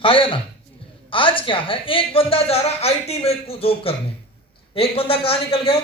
हाँ या ना। आज क्या है, एक बंदा जा रहा आईटी में जॉब करने, एक बंदा कहाँ निकल गया,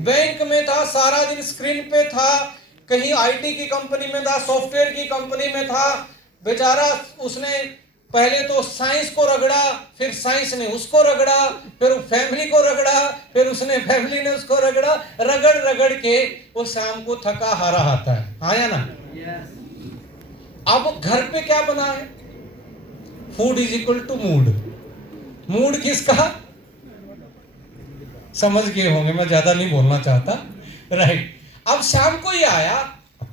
बैंक में था, सारा दिन स्क्रीन पे था, कहीं आईटी की कंपनी में था, सॉफ्टवेयर की कंपनी में था। बेचारा उसने पहले तो साइंस को रगड़ा, फिर साइंस ने उसको रगड़ा, फिर फैमिली को रगड़ा, फिर उसने फैमिली ने उसको रगड़ा, रगड़ रगड़ के वो शाम को थका हारा आता है। हाँ या ना। अब घर पे क्या बना है, food is equal to mood. Mood किसका, समझ गए होंगे, मैं ज्यादा नहीं बोलना चाहता, राइट। अब शाम को ये आया,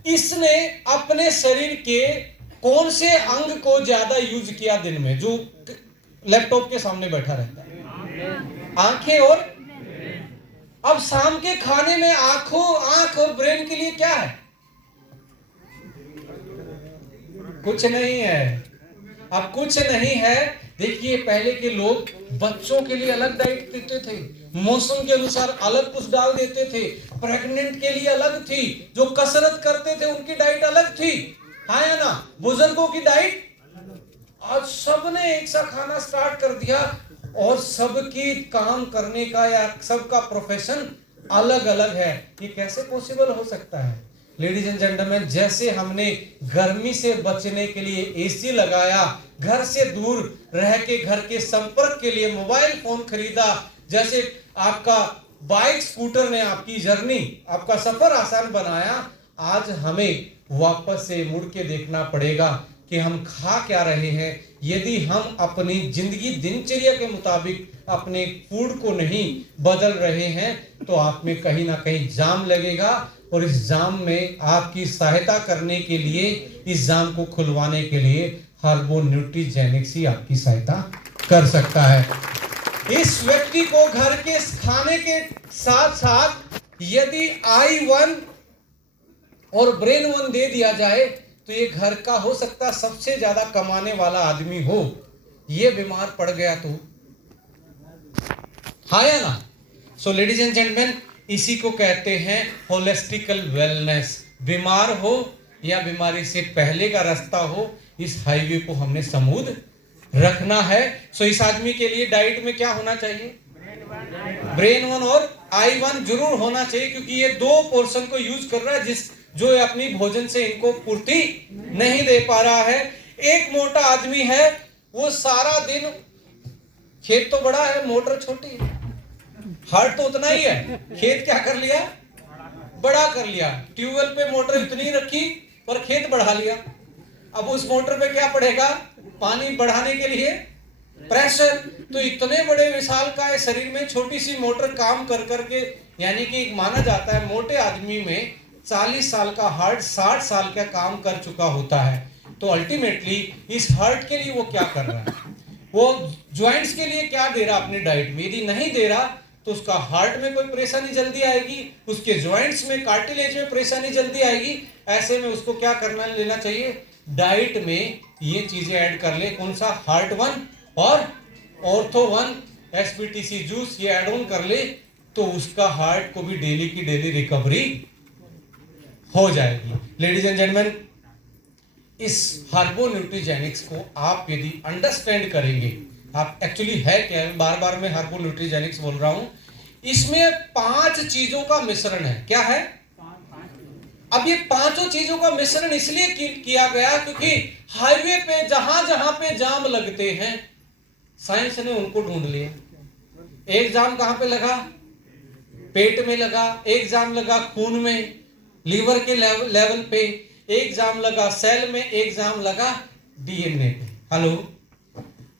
इसने अपने शरीर के कौन से अंग को ज्यादा यूज किया दिन में, जो लैपटॉप के सामने बैठा रहता है, आंखें। और अब शाम के खाने में आंख और ब्रेन के लिए क्या है, कुछ नहीं है। अब कुछ नहीं है। देखिए पहले के लोग बच्चों के लिए अलग डाइट देते थे, मौसम के अनुसार अलग कुछ डाल देते थे, प्रेग्नेंट के लिए अलग थी, जो कसरत करते थे उनकी डाइट अलग थी। हाँ या ना, बुजुर्गों की डाइट। आज सबने एक सा खाना स्टार्ट कर दिया, और सबकी काम करने का या सबका प्रोफेशन अलग अलग है। ये कैसे पॉसिबल हो सकता है? लेडीज एंड जेंटलमैन, जैसे हमने गर्मी से बचने के लिए एसी लगाया, घर से दूर रह के घर के संपर्क के लिए मोबाइल फोन खरीदा, जैसे आपका बाइक स्कूटर ने आपकी जर्नी, आपका सफर आसान बनाया, आज हमें वापस से मुड़ के देखना पड़ेगा कि हम खा क्या रहे हैं। यदि हम अपनी जिंदगी दिनचर्या के मुताबिक अपने फूड को नहीं बदल रहे हैं, तो आप में कहीं ना कहीं जाम लगेगा, और इस जाम में आपकी सहायता करने के लिए, इस जाम को खुलवाने के लिए हर्बो न्यूट्रीजेनिक्स ही आपकी सहायता कर सकता है। इस व्यक्ति को घर के खाने के साथ साथ यदि I1 और ब्रेन 1 दे दिया जाए, तो ये घर का हो सकता सबसे ज्यादा कमाने वाला आदमी हो, ये बीमार पड़ गया तो। हाँ या ना। सो लेडीज एंड जेंटलमैन, इसी को कहते हैं होलिस्टिकल वेलनेस। बीमार हो या बीमारी से पहले का रास्ता हो, इस हाईवे को हमने स्मूथ रखना है। सो इस आदमी के लिए डाइट में क्या होना चाहिए, ब्रेन 1 और I1 जरूर होना चाहिए, क्योंकि ये दो पोर्शन को यूज कर रहा है जो अपनी भोजन से इनको पूर्ति नहीं दे पा रहा है। एक मोटा आदमी है, वो सारा दिन, खेत तो बड़ा है, मोटर छोटी है, हार्ट तो उतना ही है, खेत क्या कर लिया, बड़ा कर लिया। ट्यूबवेल पे मोटर इतनी रखी पर खेत बढ़ा लिया। अब उस मोटर पे क्या पड़ेगा, पानी बढ़ाने के लिए प्रेशर। तो इतने बड़े विशाल का शरीर में छोटी सी मोटर काम कर करके, यानी कि माना जाता है मोटे आदमी में 40 साल का हार्ट 60 साल का काम कर चुका होता है। तो अल्टीमेटली इस हार्ट के लिए वो क्या कर रहा है, वो ज्वाइंट्स के लिए क्या दे रहा अपनी डाइट में। यदि नहीं दे रहा तो उसका हार्ट में कोई परेशानी जल्दी आएगी, उसके ज्वाइंट्स में, कार्टिलेज में परेशानी जल्दी आएगी। ऐसे में उसको क्या करना लेना चाहिए, डाइट में ये चीजें ऐड कर ले। कौन सा, हार्ट 1 और ऑर्थो 1 SPTC जूस, ये ऐड ऑन कर ले, तो उसका हार्ट को भी डेली की डेली रिकवरी हो जाएगी। लेडीज एंड जेंटलमैन, इस हर्बो न्यूट्रीजेनिक्स को आप यदि अंडरस्टैंड करेंगे, आप एक्चुअली है क्या, बार बार मैं हर्बो न्यूट्रीजेनिक्स बोल रहा हूं, इसमें 5 चीजों का मिश्रण है। क्या है? अब ये 5 चीजों का मिश्रण इसलिए किया गया क्योंकि हाईवे पे जहां जहां पे जाम लगते हैं, साइंस ने उनको ढूंढ लिया। एक जाम कहां पे लगा, पेट में लगा, एक जाम लगा खून में, लीवर के लेवल पे, एक जाम लगा सेल में, एक जाम लगा DNA पे। हेलो।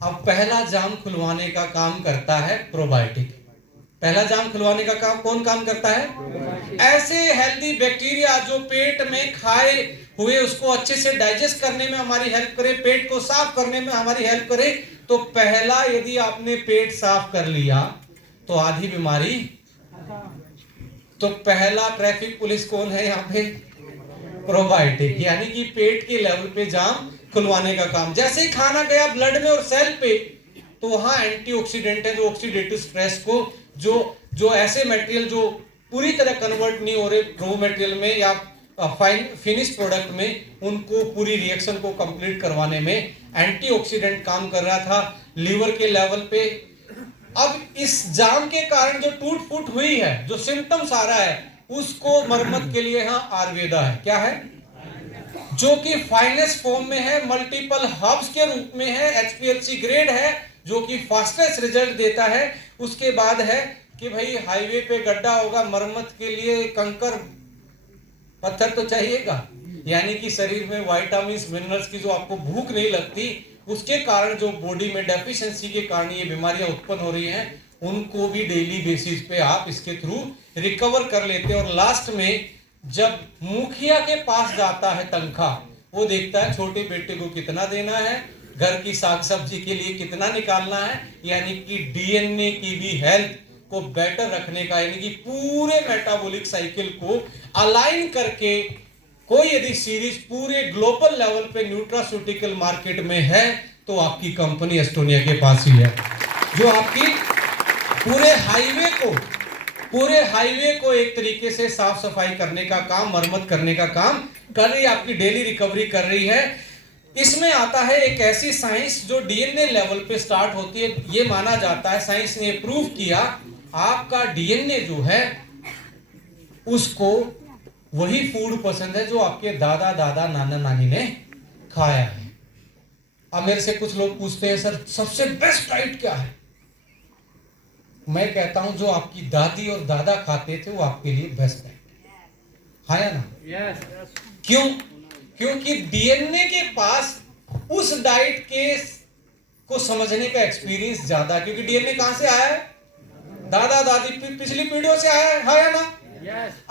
अब पहला जाम खुलवाने का काम करता है प्रोबायोटिक। पहला जाम खुलवाने का काम कौन काम करता है? ऐसे हेल्दी बैक्टीरिया जो पेट में खाए हुए उसको अच्छे से डाइजेस्ट करने में हमारी हेल्प करे, पेट को साफ करने में हमारी हेल्प करे। तो पहला, यदि आपने पेट साफ कर लिया तो आधी बीमारी। तो पहला ट्रैफिक पुलिस कौन है यहाँ पे? प्रोबायोटिक, यानी कि पेट के लेवल पे जाम खुलवाने का काम। जैसे ही खाना गया ब्लड में और सेल पे, तो वहां एंटीऑक्सीडेंट है जो ऑक्सीडेटिव स्ट्रेस को, जो ऐसे मटेरियल जो पूरी तरह कन्वर्ट नहीं हो रहे रॉ मटेरियल में या फाइन फिनिश प्रोडक्ट में, उनको पूरी रिएक्शन को कंप्लीट करवाने में एंटीऑक्सीडेंट काम कर रहा था लीवर के लेवल पे। अब इस जाम के कारण जो टूट फूट हुई है, जो सिम्टम्स आ रहा है, उसको मरम्मत के लिए यहाँ आयुर्वेदा है। क्या है? जो कि फाइनेस्ट फॉर्म में है, मल्टीपल हर्ब्स के रूप में है, HPLC ग्रेड है, जो कि फास्टेस्ट रिजल्ट देता है। उसके बाद है कि भाई हाईवे पे गड्ढा होगा, मरम्मत के लिए कंकर पत्थर तो चाहिएगा, यानी कि शरीर में विटामिन्स मिनरल्स की जो आपको भूख नहीं लगती, उसके कारण जो बॉडी में डेफिशिएंसी के कारण ये बीमारियां उत्पन्न हो रही हैं, उनको भी डेली बेसिस पे आप इसके थ्रू रिकवर कर लेते हैं। और लास्ट में जब मुखिया के पास जाता है तनख्वाह, वो देखता है छोटे बेटे को कितना देना है, घर की साग सब्जी के लिए कितना निकालना है, यानी कि DNA की भी हेल्थ को बेटर रखने का, यानी कि पूरे मेटाबॉलिक साइकिल को अलाइन करके कोई यदि सीरीज पूरे ग्लोबल लेवल पे न्यूट्रास्यूटिकल मार्केट में है तो आपकी कंपनी एस्टोनिया के पास ही है, जो आपकी पूरे हाईवे को एक तरीके से साफ सफाई करने का काम, मरम्मत करने का काम कर रही है, आपकी डेली रिकवरी कर रही है। इसमें आता है एक ऐसी साइंस जो DNA लेवल पे स्टार्ट होती है। ये माना जाता है, साइंस ने प्रूव किया, आपका DNA जो है उसको वही फूड पसंद है जो आपके दादा दादा नाना नानी ने खाया है। अब मेरे से कुछ लोग पूछते हैं, सर सबसे बेस्ट डाइट क्या है? मैं कहता हूं जो आपकी दादी और दादा खाते थे वो आपके लिए बेस्ट है, हाँ या ना? क्यों? क्योंकि DNA के पास उस डाइट के को समझने का एक्सपीरियंस ज्यादा, क्योंकि DNA कहां से आया है? दादा दादी पिछली पीढ़ियों से आया है, हाँ या ना?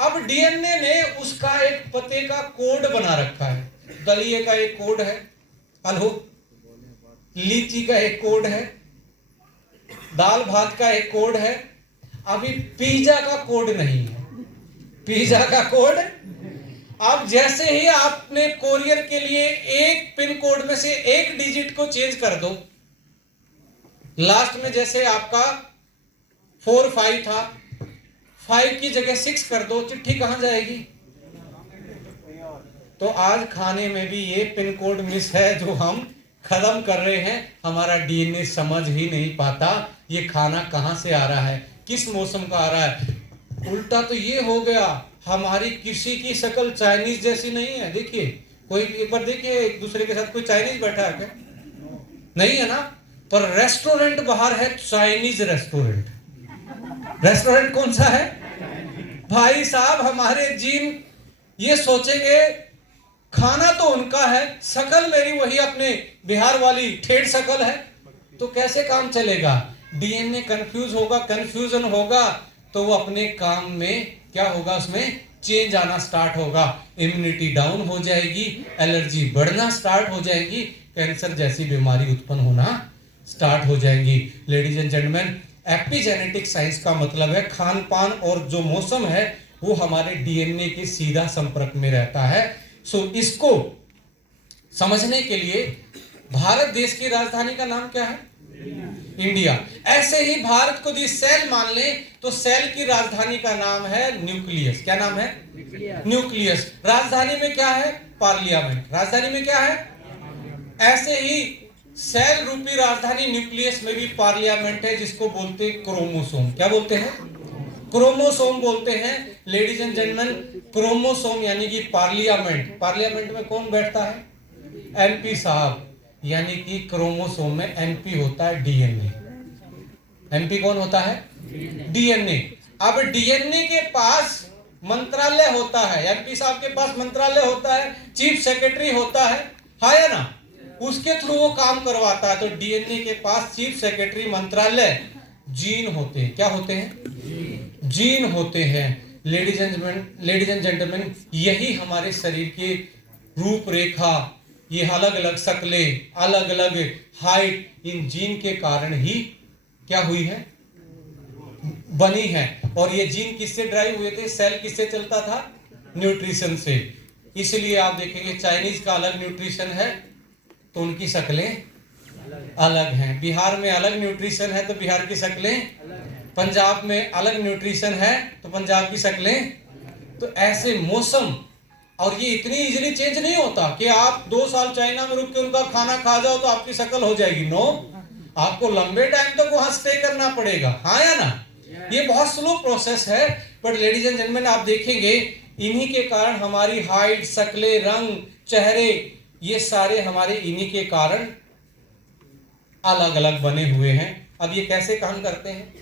अब DNA ने उसका एक पते का कोड बना रखा है, दलिए का एक कोड है, हेलो, लीची का एक कोड है, दाल भात का एक कोड है, अभी पिज्जा का कोड नहीं है। पिज्जा का कोड, अब जैसे ही आपने कोरियर के लिए एक पिन कोड में से एक डिजिट को चेंज कर दो, लास्ट में जैसे आपका 4-5 था, 5 की जगह 6 कर दो, चिट्ठी कहां जाएगी? तो आज खाने में भी ये पिन कोड मिस है जो हम खत्म कर रहे हैं। हमारा DNA समझ ही नहीं पाता ये खाना कहां से आ रहा है, किस मौसम का आ रहा है। उल्टा तो ये हो गया, हमारी किसी की शक्ल चाइनीज जैसी नहीं है। देखिए, कोई एक बार देखिए एक दूसरे के साथ कोई चाइनीज बैठा है क्या? नहीं है ना? पर रेस्टोरेंट बाहर है चाइनीज रेस्टोरेंट। रेस्टोरेंट कौन सा है भाई साहब? हमारे जीन ये सोचेंगे खाना तो उनका है, शक्ल मेरी वही अपने बिहार वाली ठेठ शक्ल है, तो कैसे काम चलेगा? DNA कंफ्यूज होगा, कंफ्यूजन होगा, तो वो अपने काम में क्या होगा, उसमें चेंज आना स्टार्ट होगा, इम्यूनिटी डाउन हो जाएगी, एलर्जी बढ़ना स्टार्ट हो जाएगी, कैंसर जैसी बीमारी उत्पन्न होना स्टार्ट हो जाएंगी। Ladies and gentleman, epigenetic science का मतलब है खान पान और जो मौसम है वो हमारे DNA के सीधा संपर्क में रहता है। सो इसको समझने के लिए भारत देश की राजधानी का नाम क्या है? इंडिया। ऐसे ही भारत को यदि सेल मान ले तो सेल की राजधानी का नाम है न्यूक्लियस। क्या नाम है? न्यूक्लियस। राजधानी में क्या है? पार्लियामेंट। राजधानी में क्या है? ऐसे ही सेल रूपी राजधानी न्यूक्लियस में भी पार्लियामेंट है, जिसको बोलते हैं क्रोमोसोम। क्या बोलते हैं? क्रोमोसोम बोलते हैं। लेडीज एंड जेंटलमैन, क्रोमोसोम यानी कि पार्लियामेंट। पार्लियामेंट में कौन बैठता है? MP साहब। यानी कि क्रोमोसोम में MP होता है DNA। MP कौन होता है? DNA। अब DNA के पास मंत्रालय होता है, MP साहब के पास मंत्रालय होता है, चीफ सेक्रेटरी होता है, हाँ या ना? उसके थ्रू वो काम करवाता है। तो DNA के पास चीफ सेक्रेटरी, मंत्रालय, जीन होते हैं। क्या होते हैं? जीन होते हैं। लेडीज एंड जेंटलमैन, यही हमारे शरीर की रूपरेखा, ये अलग अलग शक्लें, अलग अलग हाइट, इन जीन के कारण ही क्या हुई है? बनी है। और ये जीन किससे ड्राइव हुए थे? सेल किससे चलता था? न्यूट्रिशन से। इसलिए आप देखेंगे चाइनीज का अलग न्यूट्रिशन है तो उनकी शक्लें अलग हैं। बिहार में अलग न्यूट्रिशन है तो बिहार की शक्लें, पंजाब में अलग न्यूट्रिशन है तो पंजाब की शक्लें। तो ऐसे मौसम और ये इतनी इजीली चेंज नहीं होता कि आप 2 साल चाइना में रुक के उनका खाना खा जाओ तो आपकी शक्ल हो जाएगी। नो, आपको लंबे टाइम तक वहां स्टे करना पड़ेगा, हाँ या ना। ये बहुत स्लो प्रोसेस है, बट लेडीज एंड जेंटलमैन आप देखेंगे इन्हीं के कारण हमारी हाइट, शक्लें, रंग, चेहरे, ये सारे हमारे इन्हीं के कारण अलग अलग बने हुए हैं। अब ये कैसे काम करते हैं?